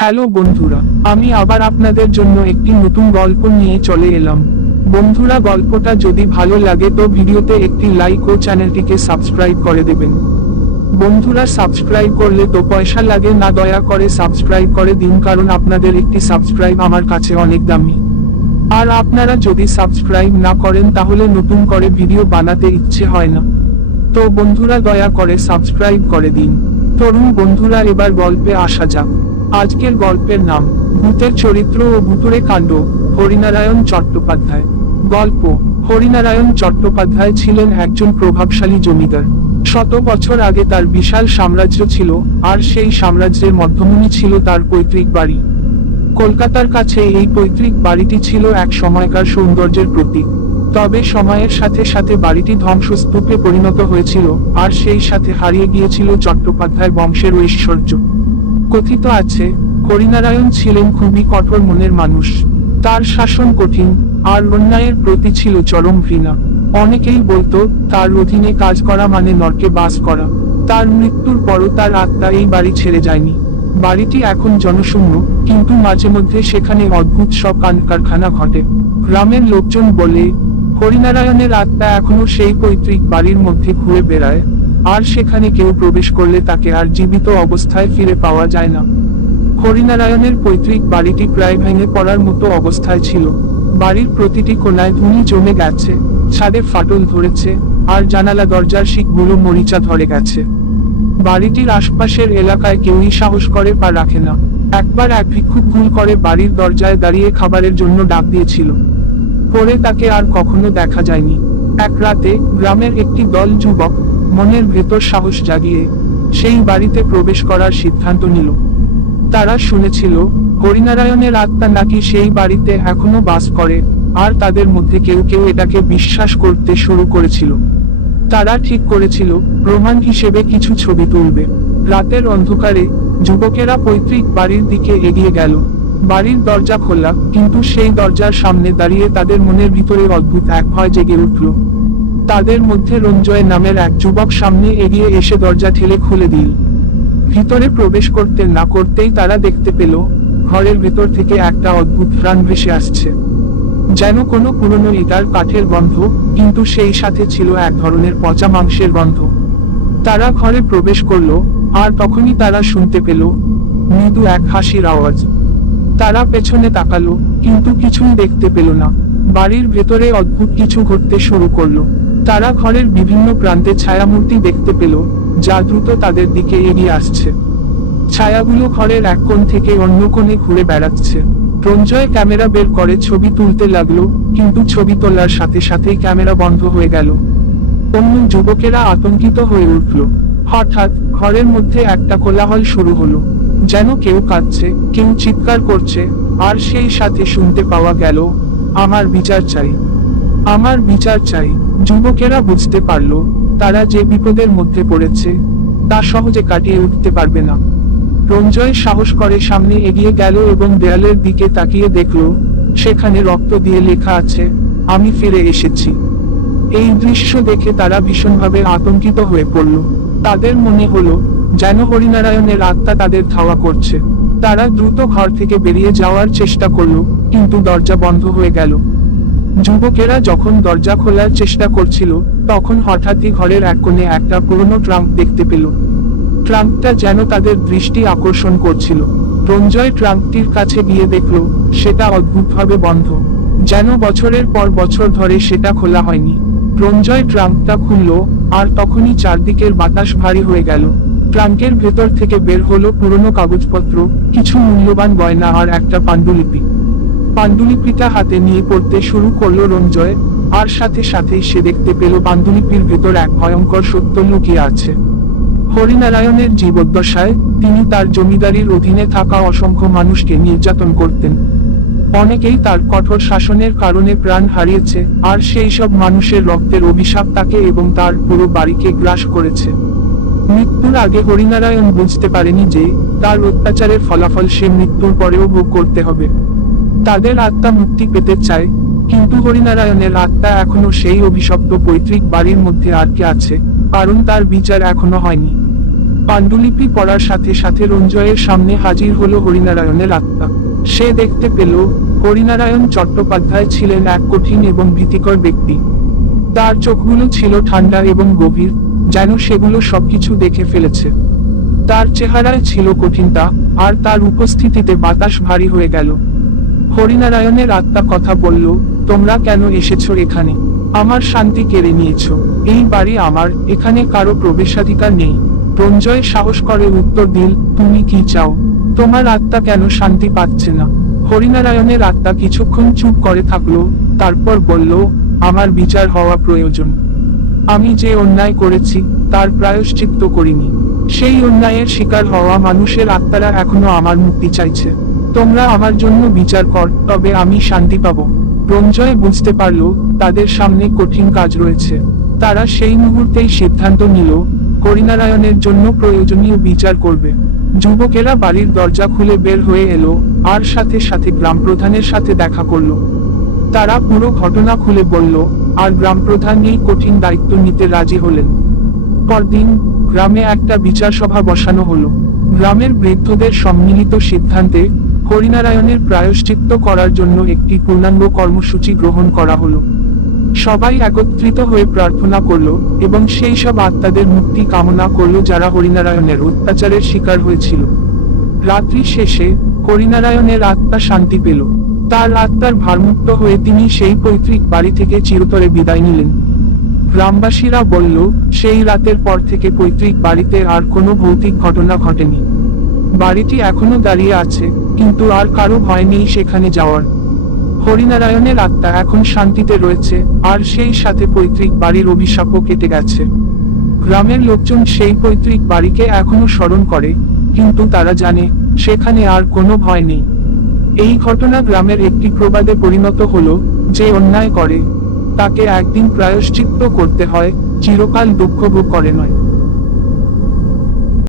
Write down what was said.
Hello বন্ধুরা, আমি আবার আপনাদের জন্য একটি নতুন গল্প নিয়ে চলে এলাম। বন্ধুরা, গল্পটা যদি ভালো লাগে তো ভিডিওতে একটি লাইক ও চ্যানেলটিকে সাবস্ক্রাইব করে দেবেন। বন্ধুরা, সাবস্ক্রাইব করলে তো পয়সা লাগে না দয়া করে সাবস্ক্রাইব করে দিন কারণ আপনাদের একটি সাবস্ক্রাইব আমার কাছে অনেক দামি। আর আপনারা যদি সাবস্ক্রাইব না করেন তাহলে নতুন করে ভিডিও বানাতে ইচ্ছে হয় না। তো বন্ধুরা, দয়া করে সাবস্ক্রাইব করে দিন। তরুণ বন্ধুরা, এবার গল্পে আসা যাক। আজকের গল্পের নাম, ভূতের চরিত্র ও ভূতুরে কাণ্ড, হরিনারায়ণ চট্টোপাধ্যায়। গল্প, হরিনারায়ণ চট্টোপাধ্যায় ছিলেন একজন প্রভাবশালী জমিদার। শত বছর আগে তার বিশাল সাম্রাজ্য ছিল, আর সেই সাম্রাজ্যের মধ্যমণি ছিল তার পৈতৃক বাড়ি। কলকাতার কাছে এই পৈতৃক বাড়িটি ছিল এক সময়কার সৌন্দর্যের প্রতীক। তবে সময়ের সাথে সাথে বাড়িটি ধ্বংসস্তূপে পরিণত হয়েছিল, আর সেই সাথে হারিয়ে গিয়েছিল চট্টোপাধ্যায় বংশের ঐশ্বর্য। কথিত আছে হরিনারায়ণ ছিলেন খুবই কঠোর মনের মানুষ। তার শাসন কঠিন, আর অন্যায়ের প্রতি ছিল চরম ঘৃণা। অনেকেই বলতো, তার অধীনে কাজ করা মানে নরকে বাস করা। তার মৃত্যুর পরও তার আত্মা এই বাড়ি ছেড়ে যায়নি। বাড়িটি এখন জনশূন্য, কিন্তু মাঝে মধ্যে সেখানে অদ্ভুত সব কান কারখানা ঘটে। গ্রামের লোকজন বলে হরিনারায়ণের আত্মা এখনও সেই পৈতৃক বাড়ির মধ্যে ঘুরে বেড়ায়। আর সেখানে কেউ প্রবেশ করলে তাকে আর জীবিত অবস্থায় ফিরে পাওয়া যায় না। হরিনারায়ণের পৈতৃক বাড়িটি প্রায় ভেঙে পড়ার মতো অবস্থায় ছিল। বাড়ির প্রতিটি কোনায় ধুনি জমে গেছে, ছাদে ফাটল ধরেছে, আর জানালা দরজার শিকগুলো মরিচা ধরে গেছে। বাড়িটির আশপাশের এলাকায় কেউই সাহস করে পা রাখে না। একবার এক ভিক্ষুক ভুল করে বাড়ির দরজায় দাঁড়িয়ে খাবারের জন্য ডাক দিয়েছিল। পরে তাকে আর কখনো দেখা যায়নি। এক রাতে গ্রামের একটি দল যুবক মনের ভেতর সাহস জাগিয়ে সেই বাড়িতে প্রবেশ করার সিদ্ধান্ত নিল। তারা শুনেছিল, হরিনারায়ণের আত্মা নাকি সেই বাড়িতে এখনও বাস করে, আর তাদের মধ্যে কেউ কেউ এটাকে বিশ্বাস করতে শুরু করেছিল। তারা ঠিক করেছিল, প্রমাণ হিসেবে কিছু ছবি তুলবে। রাতের অন্ধকারে যুবকেরা পৈতৃক বাড়ির দিকে এগিয়ে গেল। বাড়ির দরজা খোলা, কিন্তু সেই দরজার সামনে দাঁড়িয়ে তাদের মনের ভিতরে অদ্ভুত এক ভয় জেগে উঠল। তাদের মধ্যে রঞ্জয় নামের এক যুবক সামনে এগিয়ে এসে দরজা ঠেলে খুলে দিল। ভিতরে প্রবেশ করতে না করতেই তারা দেখতে পেল, ঘরের ভেতর থেকে একটা অদ্ভুত প্রাণ ভেসে আসছে। যেন কোনো পুরনো ইটার কাঠের গন্ধ, কিন্তু সেই সাথে ছিল এক ধরনের পচা মাংসের গন্ধ। তারা ঘরে প্রবেশ করল, আর তখনই তারা শুনতে পেল, মৃদু এক হাসির আওয়াজ। তারা পেছনে তাকালো, কিন্তু কিছুই দেখতে পেল না। বাড়ির ভেতরে অদ্ভুত কিছু ঘটতে শুরু করল। তারা ঘরের বিভিন্ন প্রান্তে ছায়ামূর্তি দেখতে পেল, যা দ্রুত তাদের দিকে এগিয়ে আসছে। ছায়াগুলো ঘরের এক কোণ থেকে অন্য কোণে ঘুরে বেড়াচ্ছে। রঞ্জয় ক্যামেরা বের করে ছবি তুলতে লাগল, কিন্তু ছবি তোলার সাথে সাথেই ক্যামেরা বন্ধ হয়ে গেল। অন্য যুবকেরা আতঙ্কিত হয়ে উঠল। হঠাৎ ঘরের মধ্যে একটা কোলাহল শুরু হলো, যেন কেউ কাঁদছে, কেউ চিৎকার করছে, আর সেই সাথে শুনতে পাওয়া গেল, আমার বিচার চাই। আমার বিচার চাই। যুবকেরা বুঝতে পারল, তারা যে বিপদের মধ্যে পড়েছে, তা সহজে কাটিয়ে উঠতে পারবে না। রঞ্জয় সাহস করে সামনে এগিয়ে গেল এবং দেয়ালের দিকে তাকিয়ে দেখল, সেখানে রক্ত দিয়ে লেখা আছে, আমি ফিরে এসেছি। এই দৃশ্য দেখে তারা ভীষণভাবে আতঙ্কিত হয়ে পড়ল। তাদের মনে হলো, যেন হরিনারায়ণের আত্মা তাদের ধাওয়া করছে। তারা দ্রুত ঘর থেকে বেরিয়ে যাওয়ার চেষ্টা করল, কিন্তু দরজা বন্ধ হয়ে গেল। যুবকেরা যখন দরজা খোলার চেষ্টা করছিল, তখন হঠাৎই ঘরের এক কোণে একটা পুরনো ট্রাম্প দেখতে পেল। ট্রাম্পটা যেন তাদের দৃষ্টি আকর্ষণ করছিল। রঞ্জয় ট্রাম্পটির কাছে গিয়ে দেখল, সেটা অদ্ভুতভাবে বন্ধ। যেন বছরের পর বছর ধরে সেটা খোলা হয়নি। রঞ্জয় ট্রাম্পটা খুলল, আর তখনই চারদিকের বাতাস ভারী হয়ে গেল। ট্রাঙ্কের ভেতর থেকে বের হলো পুরনো কাগজপত্র, কিছু মূল্যবান গয়না আর একটা পাণ্ডুলিপি। পাণ্ডুলিপিটা হাতে নিয়ে পড়তে শুরু করল রঞ্জয় আর সাথে সাথেই সে দেখতে পেল পাণ্ডুলিপির ভেতর এক ভয়ঙ্কর সত্য লুকিয়ে আছে। হরিনারায়ণের জীবদ্দশায় তিনি তার জমিদারির অধীনে থাকা অসংখ্য মানুষকে নির্যাতন করতেন। অনেকেই তার কঠোর শাসনের কারণে প্রাণ হারিয়েছে, আর সেই সব মানুষের রক্তের অভিশাপ তাকে এবং তার পুরো বাড়িকে গ্রাস করেছে। মৃত্যুর আগে হরিনারায়ণ বুঝতে পারেনি যে, তার অত্যাচারের ফলাফল সে মৃত্যুর পরেও ভোগ করতে হবে। তাদের আত্মা মুক্তি পেতে চায়। কিন্তু হরিনারায়ণের আত্মা এখনও সেই অভিশপ্ত পৈতৃক বাড়ির মধ্যে আটকে আছে, কারণ তার বিচার এখনও হয়নি। পাণ্ডুলিপি পড়ার সাথে সাথে রঞ্জয়ের সামনে হাজির হলো হরিনারায়ণের আত্মা। সে দেখতে পেল, হরিনারায়ণ চট্টোপাধ্যায় ছিলেন এক কঠিন এবং ভীতিকর ব্যক্তি। তার চোখগুলো ছিল ঠান্ডা এবং গভীর, যেন সেগুলো সবকিছু দেখে ফেলেছে। তার চেহারায় ছিল কঠিনতা, আর তার উপস্থিতিতে বাতাস ভারী হয়ে গেল। হরিনারায়ণের আত্মা কথা বলল, তোমরা কেন এসেছ এখানে? আমার শান্তি কেড়ে নিয়েছ। এই বাড়ি আমার, এখানে কারও প্রবেশাধিকার নেই। রঞ্জয় সাহস করে উত্তর দিল, তুমি কি চাও? তোমার আত্মা কেন শান্তি পাচ্ছে না? হরিনারায়ণের আত্মা কিছুক্ষণ চুপ করে থাকল, তারপর বলল, আমার বিচার হওয়া প্রয়োজন। আমি যে অন্যায় করেছি, তার প্রায়শ্চিত্ত করিনি। সেই অন্যায়ের শিকার হওয়া মানুষের আত্মারা এখনও আমার মুক্তি চাইছে। তোমরা আমার জন্য বিচার কর, তবে আমি শান্তি পাবো। রঞ্জয় বুঝতে পারল তাদের সামনে কঠিন কাজ রয়েছে। তারা সেই মুহূর্তেই সিদ্ধান্ত নিল হরিনারায়ণের জন্য প্রয়োজনীয় বিচার করবে। যুবকেরা বাড়ির দরজা খুলে বের হয়ে এলো, আর সাথে সাথে গ্রাম প্রধানের সাথে দেখা করল। তারা পুরো ঘটনা খুলে বলল, আর গ্রাম প্রধান এই কঠিন দায়িত্ব নিতে রাজি হলেন। পরদিন গ্রামে একটা বিচার সভা বসানো হলো। গ্রামের বৃদ্ধদের সম্মিলিত সিদ্ধান্তে হরিনারায়ণের প্রায়শ্চিত্ত করার জন্য একটি পূর্ণাঙ্গ কর্মসূচি গ্রহণ করা হলো। সবাই একত্রিত হয়ে প্রার্থনা করল এবং সেই সব আত্মাদের মুক্তি কামনা করল যারা হরিনারায়ণের অত্যাচারের শিকার হয়েছিল। রাত্রি শেষে হরিনারায়ণের আত্মা শান্তি পেল। তার আত্মার ভারমুক্ত হয়ে তিনি সেই পৈতৃক বাড়ি থেকে চিরতরে বিদায় নিলেন। গ্রামবাসীরা বলল, সেই রাতের পর থেকে পৈতৃক বাড়িতে আর কোনো ভৌতিক ঘটনা ঘটেনি। বাড়িটি এখনও দাঁড়িয়ে আছে, কিন্তু আর কারও ভয় নেই সেখানে যাওয়ার। হরিনারায়ণের আত্মা এখন শান্তিতে রয়েছে, আর সেই সাথে পৈতৃক বাড়ির অভিশাপও কেটে গেছে। গ্রামের লোকজন সেই পৈতৃক বাড়িকে এখনও স্মরণ করে, কিন্তু তারা জানে, সেখানে আর কোনো ভয় নেই। এই ঘটনা গ্রামের একটি প্রবাদে পরিণত হলো, যে অন্যায় করে। তাকে একদিন প্রায়শ্চিত্ত করতে হয়, চিরকাল দুঃখ ভোগ করে নয়।